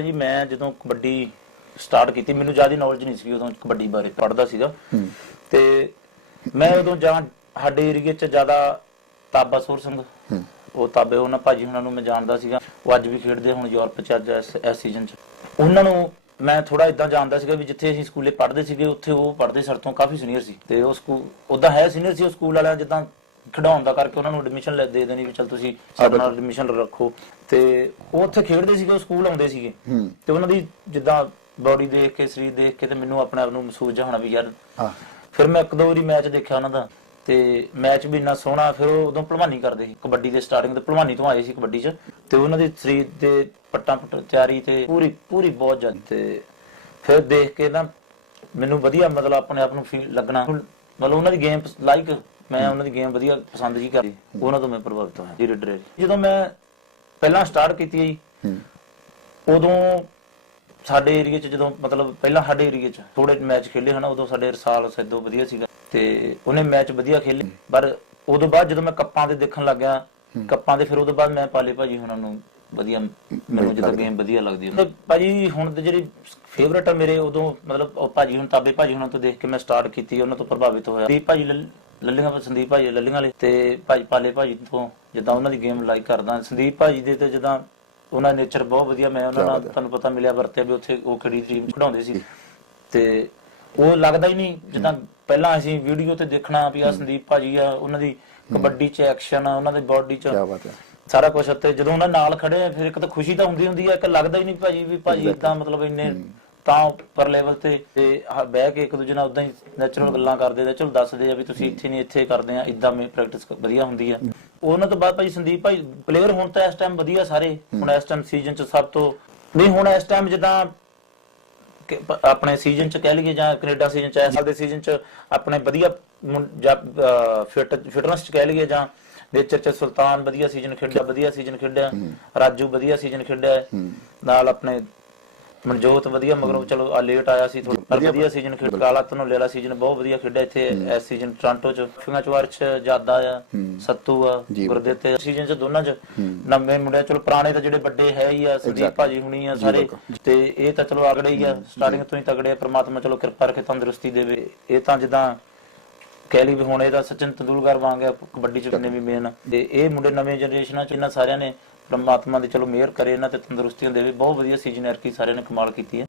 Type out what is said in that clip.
ਜੀ ਮੈਂ ਜਦੋਂ ਕਬੱਡੀ ਸਟਾਰਟ ਕੀਤੀ ਮੈਨੂੰ ਜ਼ਿਆਦਾ ਨੌਲੇਜ ਨਹੀਂ ਸੀ ਉਦੋਂ ਕਬੱਡੀ ਬਾਰੇ ਪੜ੍ਹਦਾ ਸੀਗਾ। ਤੇ ਮੈਂ ਉਦੋਂ ਜਾਂ ਸਾਡੇ ਏਰੀਏ 'ਚ ਜ਼ਿਆਦਾ ਤਾਬਾ ਸੋਰ ਸਿੰਘ ਉਹ ਤਾਬੇ ਉਹਨਾਂ ਭਾਜੀ ਉਹਨਾਂ ਨੂੰ ਮੈਂ ਜਾਣਦਾ ਸੀਗਾ। ਉਹ ਅੱਜ ਵੀ ਖੇਡਦੇ ਹੁਣ ਯੂਰਪ 'ਚ ਅੱਜ ਇਸ ਸੀਜ਼ਨ 'ਚ। ਉਹਨਾਂ ਨੂੰ ਮੈਂ ਥੋੜਾ ਇਦਾਂ ਜਾਣਦਾ ਸੀਗਾ ਵੀ ਜਿੱਥੇ ਅਸੀਂ ਸਕੂਲੇ ਪੜ੍ਹਦੇ ਸੀਗੇ ਉੱਥੇ ਉਹ ਪੜ੍ਹਦੇ ਸਾਡੇ ਤੋਂ ਕਾਫੀ ਸੀਨੀਅਰ ਸੀ। ਤੇ ਉਹ ਸਕੂਲ ਉਦਾਂ ਹੈ ਸੀਨੀਅਰ ਸੀ ਉਹ ਸਕੂਲ ਵਾਲਿਆਂ ਜਿੱਦਾਂ ਖਿਡਾਉਣ ਦਾ ਕਰਕੇ ਉਹਨਾਂ ਨੂੰ ਐਡਮਿਸ਼ਨ ਲੈ ਦੇ ਦੇਣੀ ਵੀ ਚਲ ਤੁਸੀਂ ਸਾਡੇ ਨਾਲ ਐਡਮਿਸ਼ਨ ਰੱਖੋ। ਤੇ ਉਹ ਉੱਥੇ ਖੇਡਦੇ ਸੀਗੇ ਉਹ ਸਕੂਲ ਆਉਂਦੇ ਸੀਗੇ। ਤੇ ਉਹਨਾਂ ਦੀ ਜਿੱਦਾਂ ਬਾਡੀ ਦੇਖ ਕੇ ਸਰੀਰ ਦੇਖ ਕੇ ਤੇ ਮੈਨੂੰ ਆਪਣੇ ਆਪ ਨੂੰ ਮਹਿਸੂਸ ਜਿਹਾ ਹੋਣਾ ਵੀ ਯਾਰ ਹਾਂ। ਫਿਰ ਮੈਂ ਇੱਕ ਦੋ ਵਾਰੀ ਮੈਚ ਦੇਖਿਆ ਉਹਨਾਂ ਦਾ ਤੇ ਮੈਚ ਵੀ ਇੰਨਾ ਸੋਹਣਾ ਫਿਰ ਉਹ ਉਦੋਂ ਭਲਵਾਨੀ ਕਰਦੇ ਸੀ ਕਬੱਡੀ ਦੇ ਸਟਾਰਟਿੰਗ ਤੇ ਭਲਵਾਨੀ ਤੋਂ ਆਏ ਸੀ ਕਬੱਡੀ 'ਚ ਤੇ ਉਹਨਾਂ ਦੇ ਸਰੀਰ ਦੇ ਪੱਟਾਂ ਪੁੱਟ ਤਿਆਰੀ ਤੇ ਪੂਰੀ ਪੂਰੀ ਬਹੁਤ ਜ਼ਿਆਦਾ ਤੇ ਫਿਰ ਦੇਖ ਕੇ ਨਾ ਮੈਨੂੰ ਵਧੀਆ ਮਤਲਬ ਆਪਣੇ ਆਪ ਨੂੰ ਫੀਲ ਲੱਗਣਾ। ਮਤਲਬ ਉਹਨਾਂ ਦੀ ਗੇਮ ਲਾਈਕ ਮੈਂ ਉਹਨਾਂ ਦੀ ਗੇਮ ਵਧੀਆ ਪਸੰਦ ਜੀ ਕਰਦੀ ਉਹਨਾਂ ਤੋਂ ਮੈਂ ਪ੍ਰਭਾਵਿਤ ਹੋਇਆ ਧੀਰੇ ਧੀਰੇ ਜਦੋਂ ਮੈਂ ਪਹਿਲਾਂ ਸਟਾਰਟ ਕੀਤੀ ਜੀ ਉਦੋਂ ਸਾਡੇ ਏਰੀਆ 'ਚ ਜਦੋਂ ਮਤਲਬ ਪਹਿਲਾਂ ਸਾਡੇ ਏਰੀਆ 'ਚ ਥੋੜੇ ਮੈਚ ਖੇਲੇ ਹਨਾ ਉਦੋਂ ਸਾਡੇ ਰਸਾਲ ਸਿੱਧੂ ਵਧੀਆ ਸੀਗਾ ਤੇ ਉਹਨੇ ਮੈਚ ਵਧੀਆ ਖੇਲੇ ਪਰ ਉਦੋਂ ਬਾਅਦ ਜਦੋਂ ਮੈਂ ਕੱਪਾਂ ਦੇ ਦੇਖਣ ਲੱਗਿਆ ਕੱਪਾਂ ਦੇ ਫਿਰ ਉਦੋਂ ਬਾਅਦ ਮੈਂ ਪਾਲੇ ਭਾਜੀ ਹੁਣਾਂ ਨੂੰ ਵਧੀਆ ਮੈਨੂੰ ਜਦੋਂ ਗੇਮ ਵਧੀਆ ਲੱਗਦੀ ਹੈ। ਭਾਜੀ ਹੁਣ ਤੇ ਜਿਹੜੀ ਫੇਵਰਟ ਆ ਮੇਰੇ ਉਦੋਂ ਮਤਲਬ ਭਾਜੀ ਹੁਣ ਤਾਬੇ ਭਾਜੀ ਹੁਣਾਂ ਤੋਂ ਦੇਖ ਕੇ ਮੈਂ ਸਟਾਰਟ ਕੀਤੀ ਉਹਨਾਂ ਤੋਂ ਪ੍ਰਭਾਵਿਤ ਹੋਇਆ। ਸੰਦੀਪ ਭਾਜੀ ਲੱਲੀਆਂ ਤੋਂ ਸੰਦੀਪ ਭਾਜੀ ਲੱਲੀਆਂ ਵਾਲੇ ਤੇ ਭਾਜੀ ਪਾਲੇ ਭਾਜੀ ਤੋਂ ਜਿੱਦਾਂ ਉਹਨਾਂ ਦੀ ਗੇਮ ਲਾਈਕ ਕਰਦਾ। ਸੰਦੀਪ ਭਾਜੀ ਦੇ ਤੇ ਜਿੱਦਾਂ ਉਹਨਾਂ ਨੇਚਰ ਬਹੁਤ ਵਧੀਆ ਮੈਂ ਉਹਨਾਂ ਨਾਲ ਤੁਹਾਨੂੰ ਪਤਾ ਮਿਲਿਆ ਵਰਤਿਆ ਵੀ ਉੱਥੇ ਉਹ ਖੜੀ ਟੀਮ ਖਿਡਾਉਂਦੇ ਸੀ। ਤੇ ਉਹ ਲੱਗਦਾ ਹੀ ਨਹੀਂ ਜਿੱਦਾਂ ਪਹਿਲਾਂ ਅਸੀਂ ਵੀਡੀਓ ਤੇ ਦੇਖਣਾ ਵੀ ਆ ਸੰਦੀਪ ਭਾਜੀ ਆ ਉਹਨਾਂ ਦੀ ਕਬੱਡੀ 'ਚ ਐਕਸ਼ਨ ਆ ਉਹਨਾਂ ਦੀ ਬਾਡੀ 'ਚ ਕੀ ਬਾਤ ਹੈ। ਸਾਰਾ ਕੁਝ ਉੱਤੇ ਜਦੋਂ ਉਹਨਾਂ ਨਾਲ ਖੜੇ ਆ ਫਿਰ ਇੱਕ ਤਾਂ ਖੁਸ਼ੀ ਤਾਂ ਹੁੰਦੀ ਹੁੰਦੀ ਆ ਇੱਕ ਲੱਗਦਾ ਹੀ ਨਹੀਂ ਭਾਜੀ ਵੀ ਭਾਜੀ ਇਦਾਂ ਮਤਲਬ ਇੰਨੇ ਤਾਂ ਉੱਪਰ ਲੈਵਲ ਤੇ ਤੇ ਆਹ ਬਹਿ ਕੇ ਇੱਕ ਦੂਜੇ ਨਾਲ ਉਦਾਂ ਹੀ ਨੈਚੁਰਲ ਗੱਲਾਂ ਕਰਦੇ ਤੇ ਚਲੋ ਦੱਸਦੇ ਆ ਵੀ ਤੁਸੀਂ ਇੱਥੇ ਨਹੀਂ ਇੱਥੇ ਕਰਦੇ ਆ ਇਦਾਂ ਮੇ ਪ੍ਰੈਕਟਿਸ ਵਧੀਆ ਹੁੰਦੀ ਆ। ਉਹਨਾਂ ਤੋਂ ਬਾਅਦ ਭਾਜੀ ਸੰਦੀਪ ਭਾਈ ਪਲੇਅਰ ਹੁਣ ਤਾਂ ਇਸ ਟਾਈਮ ਵਧੀਆ ਸਾਰੇ। ਹੁਣ ਇਸ ਟਾਈਮ ਸੀਜ਼ਨ ਚ ਸਭ ਤੋਂ ਨਹੀਂ ਹੁਣ ਇਸ ਟਾਈਮ ਜਿੱਦਾਂ ਕਿ ਪ- ਆਪਣੇ ਸੀਜ਼ਨ ਚ ਕਹਿ ਲਈਏ ਜਾਂ ਕੈਨੇਡਾ ਸੀਜ਼ਨ ਚ ਇਸ ਸਾਲ ਦੇ ਸੀਜ਼ਨ ਚ ਆਪਣੇ ਵਧੀਆ ਫਿਟ ਫਿਟਨੈਸ ਚ ਕਹਿ ਲਈਏ ਜਾਂ ਨੇਚਰ ਚ ਸੁਲਤਾਨ ਵਧੀਆ ਸੀਜ਼ਨ ਖੇਡਿਆ ਵਧੀਆ ਸੀਜ਼ਨ ਖੇਡਿਆ ਰਾਜੂ ਵਧੀਆ ਸੀਜ਼ਨ ਖੇਡਿਆ। ਨਾਲ ਆਪਣੇ ਮਨਜੋਤ ਵਧੀਆ ਮਗਰੋਂ ਚਲੋ ਆ ਲੇਟ ਆਇਆ ਸੀ ਥੋੜਾ ਵਧੀਆ ਸੀਜ਼ਨ ਖੇਡ ਕਾਲਾ ਤਨੋਂ ਲੈਲਾ ਸੀਜ਼ਨ ਬਹੁਤ ਵਧੀਆ ਖੇਡਿਆ ਇੱਥੇ ਇਸ ਸੀਜ਼ਨ ਟ੍ਰਾਂਟੋ ਚ। ਫਿੰਗਾ ਚਵਾਰ ਚ ਜਾਦਾ ਆ ਸੱਤੂ ਆ ਗੁਰਦੇਤੇ ਸੀਜ਼ਨ ਚ ਦੋਨਾਂ ਚ ਨਵੇਂ ਮੁੰਡੇ ਚਲੋ ਪੁਰਾਣੇ ਤਾਂ ਜਿਹੜੇ ਵੱਡੇ ਹੈ ਹੀ ਆ ਸੰਦੀਪ ਭਾਜੀ ਹੁਣੀ ਆ ਸਾਰੇ। ਤੇ ਇਹ ਤਾਂ ਚਲੋ ਅਗੜੇ ਹੀ ਆ ਸਟਾਰਟਿੰਗ ਤੋਂ ਹੀ ਤਗੜੇ ਆ ਪ੍ਰਮਾਤਮਾ ਚਲੋ ਕਿਰਪਾ ਰੱਖੇ ਤੰਦਰੁਸਤੀ ਦੇਵੇ। ਇਹ ਤਾਂ ਜਿੱਦਾਂ ਕਹਿ ਲਈ ਵੀ ਹੁਣ ਇਹਦਾ ਸਚਿਨ ਤੰਦੂਲਕਰ ਵਾਂਗ ਆ ਕਬੱਡੀ ਚ ਕਿੰਨੇ ਵੀ ਮੇਨ ਤੇ ਇਹ ਮੁੰਡੇ ਨਵੇਂ ਜਨਰੇਸ਼ਨਾਂ ਚ ਇਹਨਾਂ ਸਾਰਿਆਂ ਨੇ ਪਰਮਾਤਮਾ ਦੀ ਚਲੋ ਮਿਹਰ ਕਰੇ, ਇਹਨਾਂ ਤੇ ਤੰਦਰੁਸਤੀਆਂ ਦੇਵੇ ਬਹੁਤ ਵਧੀਆ ਸੀਜ਼ਨ ਐਰਕੀ ਸਾਰਿਆਂ ਨੇ ਕਮਾਲ ਕੀਤੀ ਹੈ।